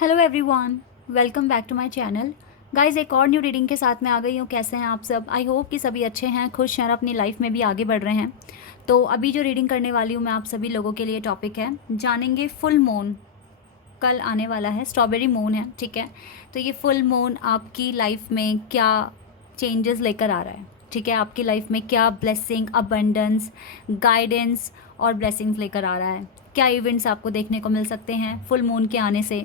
Hello everyone, welcome back to my channel. Guys, एक और new reading के साथ मैं आ गई हूँ। कैसे हैं आप सब? आई होप कि सभी अच्छे हैं, खुश हैं और अपनी लाइफ में भी आगे बढ़ रहे हैं। तो अभी जो रीडिंग करने वाली हूँ मैं आप सभी लोगों के लिए, टॉपिक है जानेंगे फुल मून। कल आने वाला है, स्ट्रॉबेरी मून है, ठीक है। तो ये फुल मून आपकी लाइफ में क्या चेंजेस लेकर आ रहा है, ठीक है। आपकी लाइफ में क्या ब्लेसिंग, अबंडेंस, गाइडेंस और ब्लेसिंग्स लेकर आ रहा है। क्या इवेंट्स आपको देखने को मिल सकते हैं फुल मून के आने से,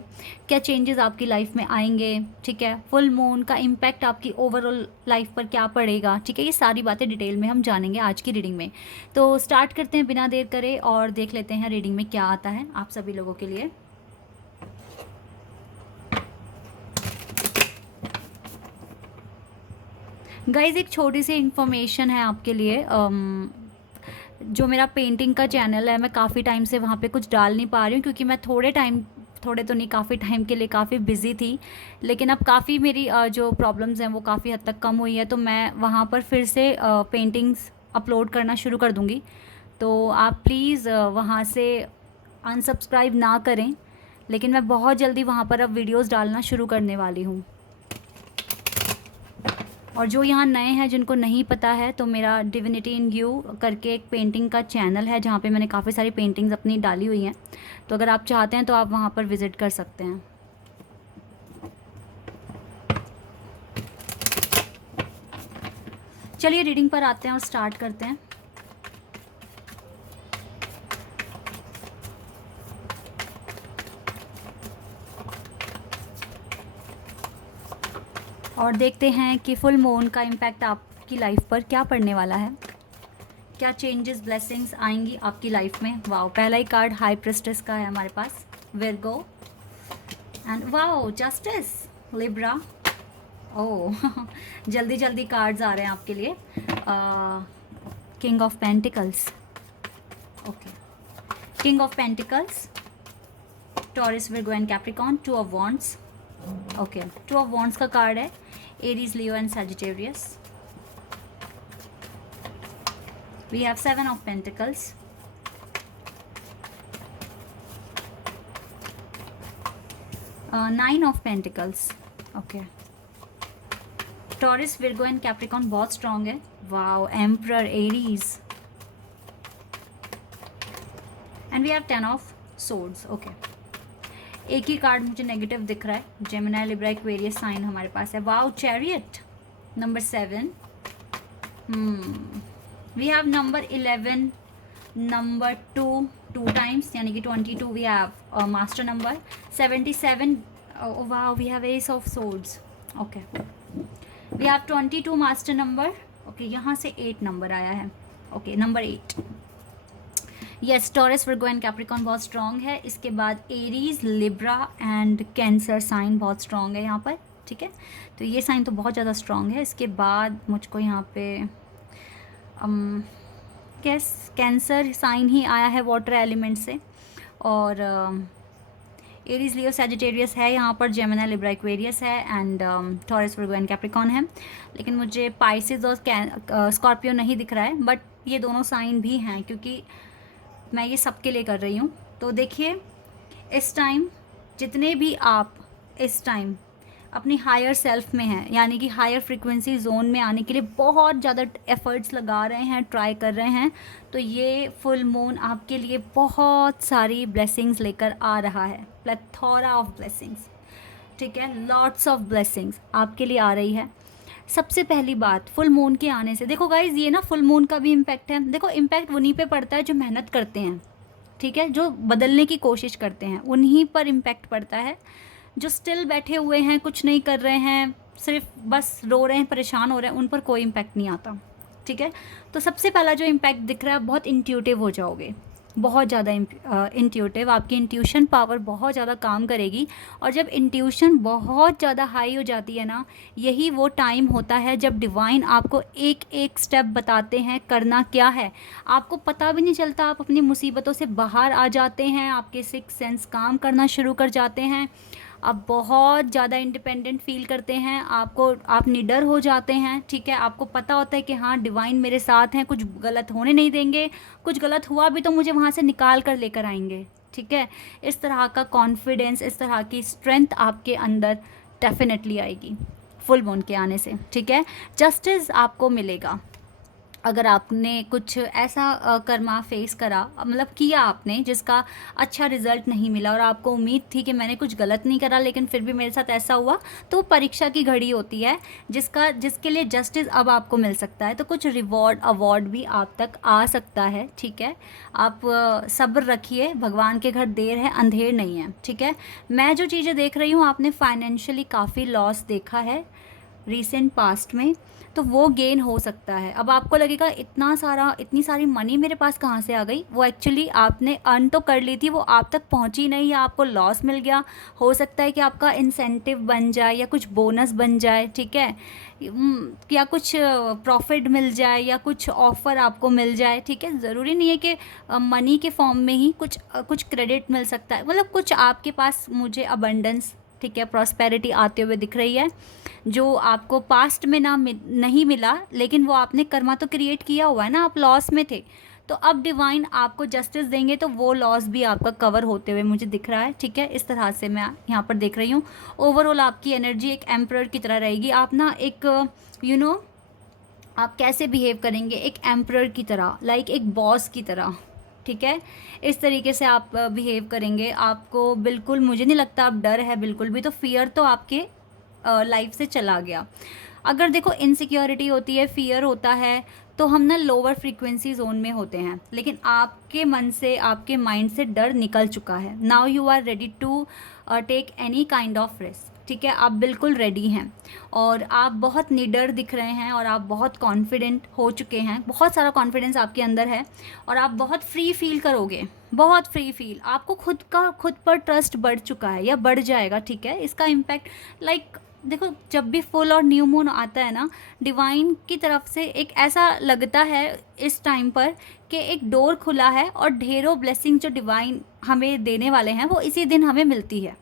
क्या चेंजेस आपकी लाइफ में आएंगे, ठीक है। फुल मून का इम्पैक्ट आपकी ओवरऑल लाइफ पर क्या पड़ेगा, ठीक है। ये सारी बातें डिटेल में हम जानेंगे आज की रीडिंग में। तो स्टार्ट करते हैं बिना देर करे और देख लेते हैं रीडिंग में क्या आता है आप सभी लोगों के लिए। गाइज, एक छोटी सी इन्फॉर्मेशन है आपके लिए। जो मेरा पेंटिंग का चैनल है, मैं काफ़ी टाइम से वहाँ पे कुछ डाल नहीं पा रही हूँ क्योंकि मैं थोड़े तो नहीं, काफ़ी टाइम के लिए काफ़ी बिज़ी थी। लेकिन अब काफ़ी मेरी जो प्रॉब्लम्स हैं वो काफ़ी हद तक कम हुई है, तो मैं वहाँ पर फिर से पेंटिंग्स अपलोड करना शुरू कर दूँगी। तो आप प्लीज़ वहाँ से अनसब्सक्राइब ना करें, लेकिन मैं बहुत जल्दी वहाँ पर अब वीडियोज़ डालना शुरू करने वाली हूँ। और जो यहाँ नए हैं, जिनको नहीं पता है, तो मेरा डिविनिटी इन यू करके एक पेंटिंग का चैनल है जहाँ पे मैंने काफ़ी सारी पेंटिंग्स अपनी डाली हुई हैं। तो अगर आप चाहते हैं तो आप वहाँ पर विज़िट कर सकते हैं। चलिए रीडिंग पर आते हैं और स्टार्ट करते हैं। और देखते हैं कि फुल मून का इम्पैक्ट आपकी लाइफ पर क्या पड़ने वाला है। क्या चेंजेस, ब्लेसिंग्स आएंगी आपकी लाइफ में। वाओ, पहला ही कार्ड हाई प्रेस्टेस का है हमारे पास, Virgo. And wow, justice, Libra. Oh जल्दी जल्दी कार्ड्स आ रहे हैं आपके लिए। King of pentacles, okay. King of pentacles, Taurus, Virgo and Capricorn, two of wands, okay. Two of wands का कार्ड है Aries, Leo and Sagittarius. We have seven of pentacles, nine of pentacles, okay. Taurus, Virgo and Capricorn बहुत strong है। Wow, Emperor, Aries, and we have 10 of swords, okay. एक ही card मुझे negative दिख रहा है, Gemini, Libra, Aquarius sign हमारे पास है। Wow, Chariot, number 7। We have number 11, number 2 two times, यानी कि 22। we have master number 77। oh wow, we have ace of swords, okay। we have 22 master number, okay। यहाँ से 8 number आया है, okay, number 8। Yes, Taurus, Virgo and Capricorn बहुत strong है। इसके बाद Aries, Libra and Cancer sign बहुत strong है यहाँ पर, ठीक है। तो ये साइन तो बहुत ज़्यादा स्ट्रॉन्ग है। इसके बाद मुझको यहाँ पे कैंसर साइन ही आया है वाटर एलिमेंट से। और एरीज, लियो, सैजिटेरियस है यहाँ पर, जेमिनी, लिब्रा, एक्वेरियस है and taurus, Virgo and Capricorn है। लेकिन मुझे पाइसेस और स्कॉर्पियो नहीं दिख रहा है, बट ये दोनों साइन भी हैं क्योंकि मैं ये सबके लिए कर रही हूँ। तो देखिए, इस टाइम जितने भी आप इस टाइम अपनी हायर सेल्फ में हैं, यानी कि हायर फ्रीक्वेंसी जोन में आने के लिए बहुत ज़्यादा एफर्ट्स लगा रहे हैं, ट्राई कर रहे हैं, तो ये फुल मून आपके लिए बहुत सारी ब्लेसिंग्स लेकर आ रहा है। प्लेथोरा ऑफ ब्लेसिंग्स, ठीक है। लॉट्स ऑफ ब्लेसिंग्स आपके लिए आ रही है। सबसे पहली बात, फुल मून के आने से देखो गाइज, ये ना फुल मून का भी इम्पैक्ट है। देखो, इम्पैक्ट उन्हीं पे पड़ता है जो मेहनत करते हैं, ठीक है। जो बदलने की कोशिश करते हैं उन्हीं पर इम्पैक्ट पड़ता है। जो स्टिल बैठे हुए हैं, कुछ नहीं कर रहे हैं, सिर्फ बस रो रहे हैं, परेशान हो रहे हैं, उन पर कोई इम्पैक्ट नहीं आता, ठीक है। तो सबसे पहला जो इम्पैक्ट दिख रहा है, बहुत इंट्यूटिव हो जाओगे, बहुत ज़्यादा इंट्यूटिव। आपकी इंट्यूशन पावर बहुत ज़्यादा काम करेगी। और जब इंट्यूशन बहुत ज़्यादा हाई हो जाती है ना, यही वो टाइम होता है जब डिवाइन आपको एक एक स्टेप बताते हैं करना क्या है। आपको पता भी नहीं चलता, आप अपनी मुसीबतों से बाहर आ जाते हैं, आपके सिक्स सेंस काम करना शुरू कर जाते हैं, आप बहुत ज़्यादा इंडिपेंडेंट फील करते हैं, आप निडर हो जाते हैं, ठीक है। आपको पता होता है कि हाँ, डिवाइन मेरे साथ हैं, कुछ गलत होने नहीं देंगे, कुछ गलत हुआ भी तो मुझे वहाँ से निकाल कर लेकर आएंगे, ठीक है। इस तरह का कॉन्फिडेंस, इस तरह की स्ट्रेंथ आपके अंदर डेफिनेटली आएगी फुल मून के आने से, ठीक है। जस्टिस आपको मिलेगा। अगर आपने कुछ ऐसा कर्मा फेस करा, मतलब किया आपने, जिसका अच्छा रिजल्ट नहीं मिला और आपको उम्मीद थी कि मैंने कुछ गलत नहीं करा लेकिन फिर भी मेरे साथ ऐसा हुआ, तो परीक्षा की घड़ी होती है जिसके लिए जस्टिस अब आपको मिल सकता है। तो कुछ रिवॉर्ड अवार्ड भी आप तक आ सकता है, ठीक है। आप सब्र रखिए, भगवान के घर देर है अंधेर नहीं है, ठीक है। मैं जो चीज़ें देख रही हूँ, आपने फाइनेंशियली काफ़ी लॉस देखा है रिसेंट पास्ट में, तो वो गेन हो सकता है। अब आपको लगेगा इतनी सारी मनी मेरे पास कहाँ से आ गई, वो एक्चुअली आपने अर्न तो कर ली थी, वो आप तक पहुँची नहीं या आपको लॉस मिल गया। हो सकता है कि आपका इंसेंटिव बन जाए या कुछ बोनस बन जाए, ठीक है, या कुछ प्रॉफिट मिल जाए या कुछ ऑफ़र आपको मिल जाए, ठीक है। ज़रूरी नहीं है कि मनी के फॉर्म में ही कुछ क्रेडिट मिल सकता है, मतलब कुछ आपके पास मुझे अबंडेंस, ठीक है, प्रॉस्पेरिटी आते हुए दिख रही है, जो आपको पास्ट में नहीं मिला, लेकिन वो आपने कर्मा तो क्रिएट किया हुआ है ना, आप लॉस में थे, तो अब डिवाइन आपको जस्टिस देंगे तो वो लॉस भी आपका कवर होते हुए मुझे दिख रहा है, ठीक है। इस तरह से मैं यहाँ पर देख रही हूँ। ओवरऑल आपकी एनर्जी एक एम्परर की तरह रहेगी। आप ना एक आप कैसे बिहेव करेंगे, एक एम्परर की तरह, लाइक एक बॉस की तरह, ठीक है। इस तरीके से आप बिहेव करेंगे। आपको बिल्कुल, मुझे नहीं लगता आप डर है बिल्कुल भी, तो फियर तो आपके लाइफ से चला गया। अगर देखो इनसिक्योरिटी होती है, फियर होता है, तो हम ना लोअर फ्रीक्वेंसी जोन में होते हैं, लेकिन आपके मन से, आपके माइंड से डर निकल चुका है। Now you are ready to take any kind of risk, ठीक है। आप बिल्कुल रेडी हैं और आप बहुत निडर दिख रहे हैं और आप बहुत कॉन्फिडेंट हो चुके हैं, बहुत सारा कॉन्फिडेंस आपके अंदर है और आप बहुत फ्री फील करोगे, बहुत फ्री फील। आपको खुद पर ट्रस्ट बढ़ चुका है या बढ़ जाएगा, ठीक है। इसका इम्पैक्ट लाइक देखो, जब भी फुल और न्यू मून आता है ना, डिवाइन की तरफ से एक ऐसा लगता है इस टाइम पर कि एक डोर खुला है और ढेरों ब्लेसिंग जो डिवाइन हमें देने वाले हैं वो इसी दिन हमें मिलती है,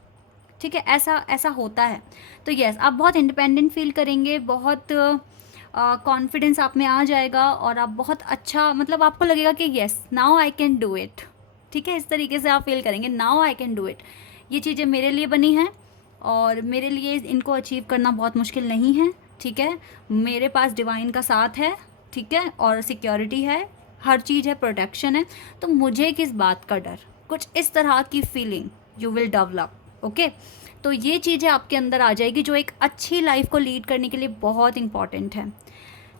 ठीक है। ऐसा ऐसा होता है। तो यस, आप बहुत इंडिपेंडेंट फील करेंगे, बहुत कॉन्फिडेंस आप में आ जाएगा और आप बहुत अच्छा, मतलब आपको लगेगा कि yes now I can do it, ठीक है। इस तरीके से आप फील करेंगे, now I can do it. ये चीज़ें मेरे लिए बनी हैं और मेरे लिए इनको अचीव करना बहुत मुश्किल नहीं है, ठीक है। मेरे पास डिवाइन का साथ है, ठीक है, और सिक्योरिटी है, हर चीज़ है, प्रोटेक्शन है, तो मुझे किस बात का डर। कुछ इस तरह की feeling you will develop, okay. तो ये चीज़ें आपके अंदर आ जाएगी जो एक अच्छी लाइफ को लीड करने के लिए बहुत इंपॉर्टेंट है,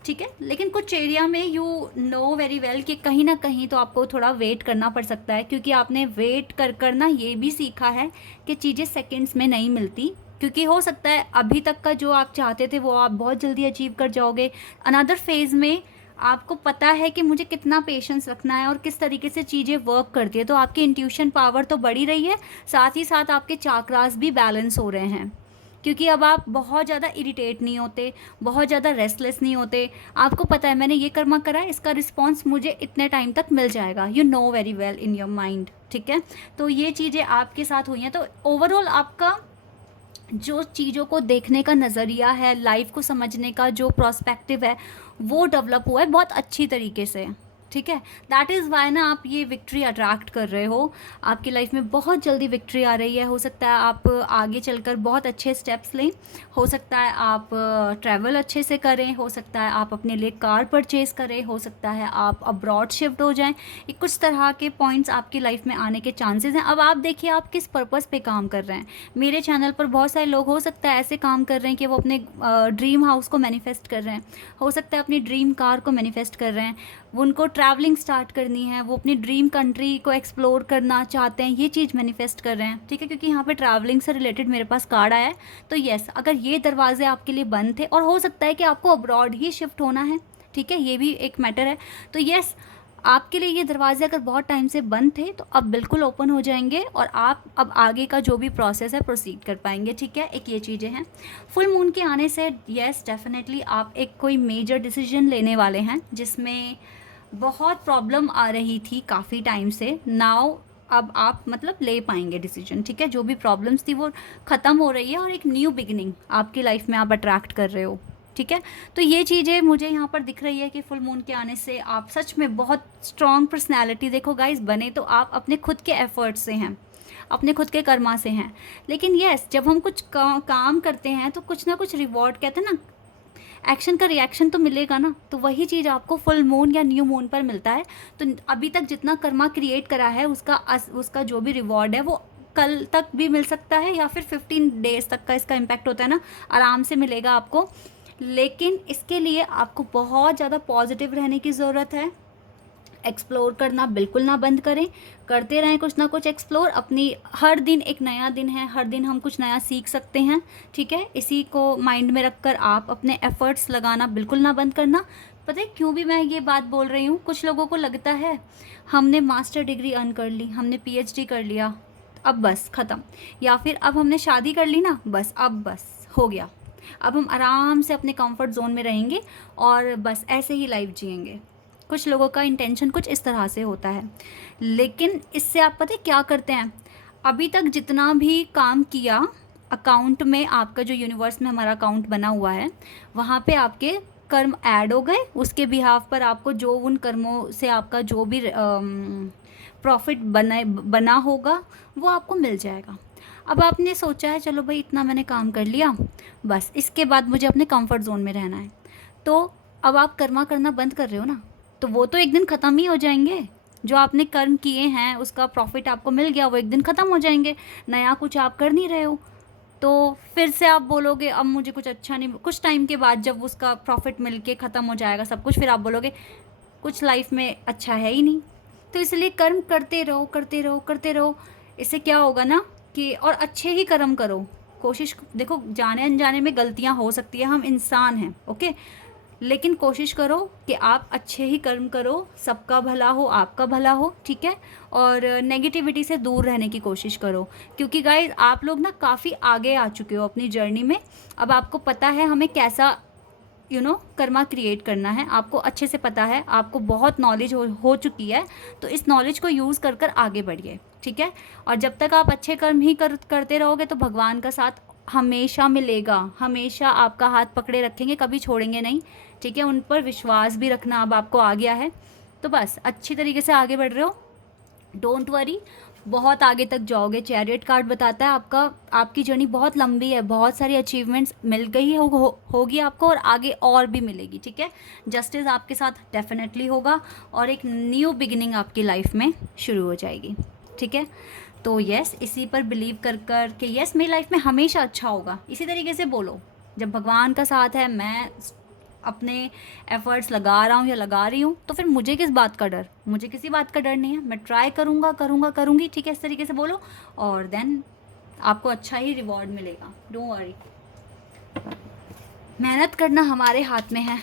ठीक है। लेकिन कुछ एरिया में यू नो वेरी वेल कि कहीं ना कहीं तो आपको थोड़ा वेट करना पड़ सकता है, क्योंकि आपने वेट कर ना ये भी सीखा है कि चीज़ें सेकंड्स में नहीं मिलती, क्योंकि हो सकता है अभी तक का जो आप चाहते थे वो आप बहुत जल्दी अचीव कर जाओगे। अनदर फेज़ में आपको पता है कि मुझे कितना पेशेंस रखना है और किस तरीके से चीज़ें वर्क करती है, तो आपकी इंट्यूशन पावर तो बढ़ी रही है, साथ ही साथ आपके चाक्रास भी बैलेंस हो रहे हैं, क्योंकि अब आप बहुत ज़्यादा इरिटेट नहीं होते, बहुत ज़्यादा रेस्टलेस नहीं होते। आपको पता है मैंने ये कर्मा करा है, इसका रिस्पॉन्स मुझे इतने टाइम तक मिल जाएगा, you know very well in your mind, ठीक है। तो ये चीज़ें आपके साथ हुई हैं। तो ओवरऑल आपका जो चीज़ों को देखने का नज़रिया है, लाइफ को समझने का जो प्रोस्पेक्टिव है, वो डेवलप हुआ है बहुत अच्छी तरीके से, ठीक है। दैट इज़ वाई ना आप ये विक्ट्री अट्रैक्ट कर रहे हो, आपकी लाइफ में बहुत जल्दी विक्ट्री आ रही है। हो सकता है आप आगे चलकर बहुत अच्छे स्टेप्स लें, हो सकता है आप ट्रैवल अच्छे से करें, हो सकता है आप अपने लिए कार परचेज़ करें, हो सकता है आप अब्रॉड शिफ्ट हो जाएं। ये कुछ तरह के पॉइंट्स आपकी लाइफ में आने के चांसेस हैं। अब आप देखिए आप किस पर्पज़ पे काम कर रहे हैं। मेरे चैनल पर बहुत सारे लोग हो सकता है ऐसे काम कर रहे हैं कि वो अपने ड्रीम हाउस को मैनिफेस्ट कर रहे हैं, हो सकता है अपनी ड्रीम कार को मैनिफेस्ट कर रहे हैं, उनको ट्रैवलिंग स्टार्ट करनी है, वो अपनी ड्रीम कंट्री को एक्सप्लोर करना चाहते हैं, ये चीज़ मैनिफेस्ट कर रहे हैं, ठीक है। क्योंकि यहाँ पे ट्रैवलिंग से रिलेटेड मेरे पास कार्ड आया है। तो येस, अगर ये दरवाजे आपके लिए बंद थे, और हो सकता है कि आपको अब्रॉड ही शिफ्ट होना है, ठीक है, ये भी एक मैटर है। तो येस, आपके लिए ये दरवाजे अगर बहुत टाइम से बंद थे तो अब बिल्कुल ओपन हो जाएंगे और आप अब आगे का जो भी प्रोसेस है प्रोसीड कर पाएंगे, ठीक है। एक ये चीज़ें हैं। फुल मून के आने से येस डेफिनेटली आप एक कोई मेजर डिसीजन लेने वाले हैं जिसमें बहुत प्रॉब्लम आ रही थी काफ़ी टाइम से। नाउ अब आप मतलब ले पाएंगे डिसीजन, ठीक है। जो भी प्रॉब्लम्स थी वो ख़त्म हो रही है और एक न्यू बिगिनिंग आपकी लाइफ में आप अट्रैक्ट कर रहे हो, ठीक है। तो ये चीज़ें मुझे यहाँ पर दिख रही है कि फुल मून के आने से आप सच में बहुत स्ट्रॉन्ग पर्सनैलिटी देखो गाइज बने तो आप अपने खुद के एफर्ट से हैं, अपने खुद के कर्मा से हैं। लेकिन यस, जब हम कुछ काम करते हैं तो कुछ ना कुछ रिवॉर्ड, कहते हैं ना, एक्शन का रिएक्शन तो मिलेगा ना। तो वही चीज़ आपको फुल मून या न्यू मून पर मिलता है। तो अभी तक जितना कर्मा क्रिएट करा है उसका जो भी रिवॉर्ड है वो कल तक भी मिल सकता है, या फिर 15 डेज़ तक का इसका इम्पैक्ट होता है ना, आराम से मिलेगा आपको। लेकिन इसके लिए आपको बहुत ज़्यादा पॉजिटिव रहने की ज़रूरत है। एक्सप्लोर करना बिल्कुल ना बंद करें, करते रहें कुछ ना कुछ एक्सप्लोर। अपनी हर दिन एक नया दिन है, हर दिन हम कुछ नया सीख सकते हैं, ठीक है। इसी को माइंड में रखकर आप अपने एफ़र्ट्स लगाना बिल्कुल ना बंद करना। पता है क्यों भी मैं ये बात बोल रही हूँ? कुछ लोगों को लगता है हमने मास्टर डिग्री अर्न कर ली, हमने PhD कर लिया, अब बस ख़त्म, या फिर अब हमने शादी कर ली ना, अब बस हो गया, अब हम आराम से अपने कंफर्ट जोन में रहेंगे और बस ऐसे ही लाइफ जिएंगे। कुछ लोगों का इंटेंशन कुछ इस तरह से होता है। लेकिन इससे आप पता है क्या करते हैं? अभी तक जितना भी काम किया अकाउंट में, आपका जो यूनिवर्स में हमारा अकाउंट बना हुआ है, वहाँ पे आपके कर्म ऐड हो गए। उसके बिहाफ पर आपको जो उन कर्मों से आपका जो भी प्रॉफिट बना होगा वो आपको मिल जाएगा। अब आपने सोचा है चलो भाई इतना मैंने काम कर लिया, बस इसके बाद मुझे अपने कंफर्ट जोन में रहना है। तो अब आप कर्मा करना बंद कर रहे हो ना, तो वो तो एक दिन ख़त्म ही हो जाएंगे। जो आपने कर्म किए हैं उसका प्रॉफिट आपको मिल गया, वो एक दिन ख़त्म हो जाएंगे। नया कुछ आप कर नहीं रहे हो, तो फिर से आप बोलोगे अब मुझे कुछ अच्छा नहीं। कुछ टाइम के बाद जब उसका प्रॉफिट मिल के ख़त्म हो जाएगा सब कुछ, फिर आप बोलोगे कुछ लाइफ में अच्छा है ही नहीं। तो इसलिए कर्म करते रहो, करते रहो, करते रहो। इससे क्या होगा ना कि, और अच्छे ही कर्म करो। कोशिश देखो, जाने अनजाने में गलतियां हो सकती है, हम इंसान हैं, ओके। लेकिन कोशिश करो कि आप अच्छे ही कर्म करो, सबका भला हो, आपका भला हो, ठीक है। और नेगेटिविटी से दूर रहने की कोशिश करो, क्योंकि गाइस आप लोग ना काफ़ी आगे आ चुके हो अपनी जर्नी में। अब आपको पता है हमें कैसा कर्मा क्रिएट करना है, आपको अच्छे से पता है, आपको बहुत नॉलेज हो चुकी है। तो इस नॉलेज को यूज़ कर कर आगे बढ़िए, ठीक है। और जब तक आप अच्छे कर्म ही करते रहोगे तो भगवान का साथ हमेशा मिलेगा, हमेशा आपका हाथ पकड़े रखेंगे, कभी छोड़ेंगे नहीं, ठीक है। उन पर विश्वास भी रखना अब आपको आ गया है, तो बस अच्छी तरीके से आगे बढ़ रहे हो, डोंट वरी, बहुत आगे तक जाओगे। चैरियट कार्ड बताता है आपकी जर्नी बहुत लंबी है, बहुत सारी अचीवमेंट्स मिल गई होगी आपको, और आगे और भी मिलेगी, ठीक है। जस्टिस आपके साथ डेफिनेटली होगा और एक न्यू बिगिनिंग आपकी लाइफ में शुरू हो जाएगी, ठीक है। तो यस, इसी पर बिलीव कर कि यस मेरी लाइफ में हमेशा अच्छा होगा, इसी तरीके से बोलो। जब भगवान का साथ है, मैं अपने एफ़र्ट्स लगा रहा हूँ या लगा रही हूँ, तो फिर मुझे किस बात का डर? मुझे किसी बात का डर नहीं है, मैं ट्राई करूँगी, ठीक है। इस तरीके से बोलो और देन आपको अच्छा ही रिवॉर्ड मिलेगा, डोंट वरी। मेहनत करना हमारे हाथ में है,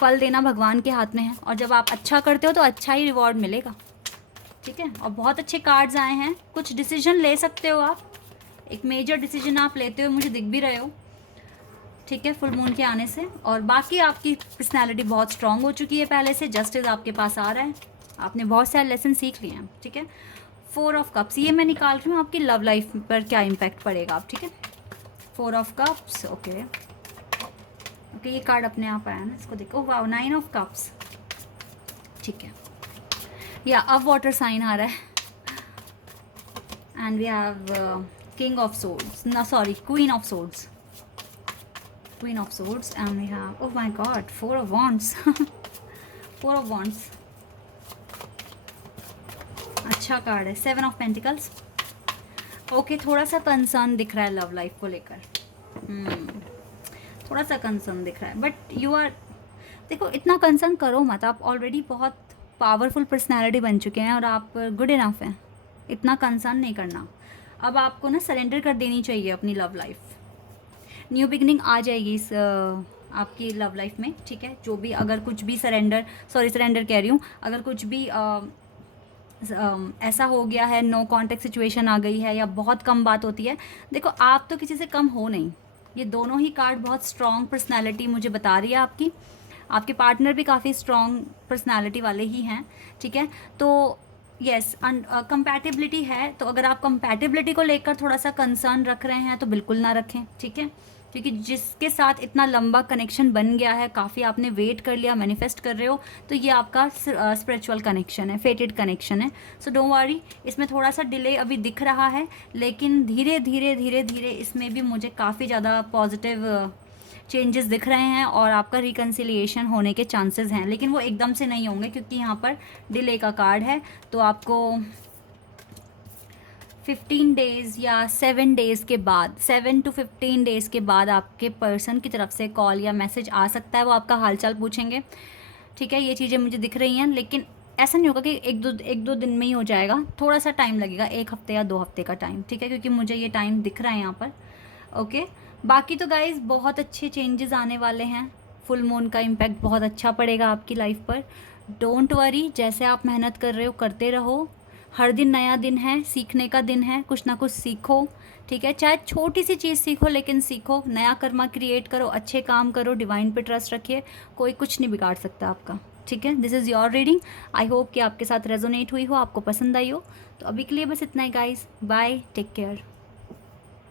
फल देना भगवान के हाथ में है, और जब आप अच्छा करते हो तो अच्छा ही रिवॉर्ड मिलेगा, ठीक है। और बहुत अच्छे कार्ड्स आए हैं, कुछ डिसीजन ले सकते हो आप, एक मेजर डिसीजन आप लेते हो, मुझे दिख भी रहे हो, ठीक है, फुल मून के आने से। और बाकी आपकी पर्सनैलिटी बहुत स्ट्रांग हो चुकी है पहले से, जस्टिस आपके पास आ रहा है, आपने बहुत सारे लेसन सीख लिए हैं, ठीक है। 4 ऑफ कप्स, ये मैं निकाल रही हूँ आपकी लव लाइफ पर क्या इम्पैक्ट पड़ेगा आप, ठीक है। 4 ऑफ कप्स, ओके, ये कार्ड अपने आप आया ना, इसको देखो, वाह, 9 ऑफ कप्स, ठीक है। या अब वाटर साइन आ रहा है, and we have king of swords, ना sorry, queen of swords, Queen of Swords, and we have, oh my god, 4 of Wands. 4 of Wands, अच्छा कार्ड है। 7 ऑफ पेंटिकल्स, ओके, थोड़ा सा कंसर्न दिख रहा है लव लाइफ को लेकर, थोड़ा सा कंसर्न दिख रहा है, बट यू आर, देखो इतना कंसर्न करो मत, आप ऑलरेडी बहुत पावरफुल पर्सनैलिटी बन चुके हैं और आप गुड इनफ हैं, इतना कंसर्न नहीं करना। अब आपको ना सरेंडर कर देनी चाहिए अपनी लव लाइफ, न्यू बिगनिंग आ जाएगी इस आपकी लव लाइफ में, ठीक है। जो भी अगर कुछ भी सरेंडर कह रही हूँ, अगर कुछ भी ऐसा हो गया है, नो कॉन्टेक्ट सिचुएशन आ गई है या बहुत कम बात होती है, देखो आप तो किसी से कम हो नहीं। ये दोनों ही कार्ड बहुत स्ट्रॉन्ग पर्सनैलिटी मुझे बता रही है आपकी, आपके पार्टनर भी काफ़ी स्ट्रॉन्ग पर्सनैलिटी वाले ही हैं, ठीक है। तो यस, कंपैटिबिलिटी है, तो अगर आप कंपैटिबिलिटी को लेकर थोड़ा सा कंसर्न रख रहे हैं तो बिल्कुल ना रखें, ठीक है। क्योंकि जिसके साथ इतना लंबा कनेक्शन बन गया है, काफ़ी आपने वेट कर लिया, मैनिफेस्ट कर रहे हो, तो ये आपका स्पिरिचुअल कनेक्शन है, फेटेड कनेक्शन है। सो डोंट वरी, इसमें थोड़ा सा डिले अभी दिख रहा है, लेकिन धीरे धीरे धीरे धीरे इसमें भी मुझे काफ़ी ज़्यादा पॉजिटिव चेंजेस दिख रहे हैं और आपका रिकन्सिलिएशन होने के चांसेस हैं, लेकिन वो एकदम से नहीं होंगे क्योंकि यहाँ पर डिले का कार्ड है। तो आपको 15 डेज़ या 7 डेज़ के बाद, 7 to 15 डेज़ के बाद आपके पर्सन की तरफ से कॉल या मैसेज आ सकता है, वो आपका हालचाल पूछेंगे। ठीक है, ये चीज़ें मुझे दिख रही हैं, लेकिन ऐसा नहीं होगा कि एक दो दिन में ही हो जाएगा, थोड़ा सा टाइम लगेगा, 1 हफ्ते या 2 हफ्ते का टाइम। ठीक है, क्योंकि मुझे ये टाइम दिख रहा है यहाँ पर। ओके, बाकी तो गाइज़ बहुत अच्छे चेंजेस आने वाले हैं। फुल मून का इम्पैक्ट बहुत अच्छा पड़ेगा आपकी लाइफ पर। डोंट वरी, जैसे आप मेहनत कर रहे हो करते रहो। हर दिन नया दिन है, सीखने का दिन है, कुछ ना कुछ सीखो। ठीक है, चाहे छोटी सी चीज़ सीखो, लेकिन सीखो, नया कर्मा क्रिएट करो, अच्छे काम करो, डिवाइन पे ट्रस्ट रखिए, कोई कुछ नहीं बिगाड़ सकता आपका। ठीक है, this is your reading. I hope कि आपके साथ रेजोनेट हुई हो, आपको पसंद आई हो। तो अभी के लिए बस इतना ही गाइस, बाय, टेक केयर।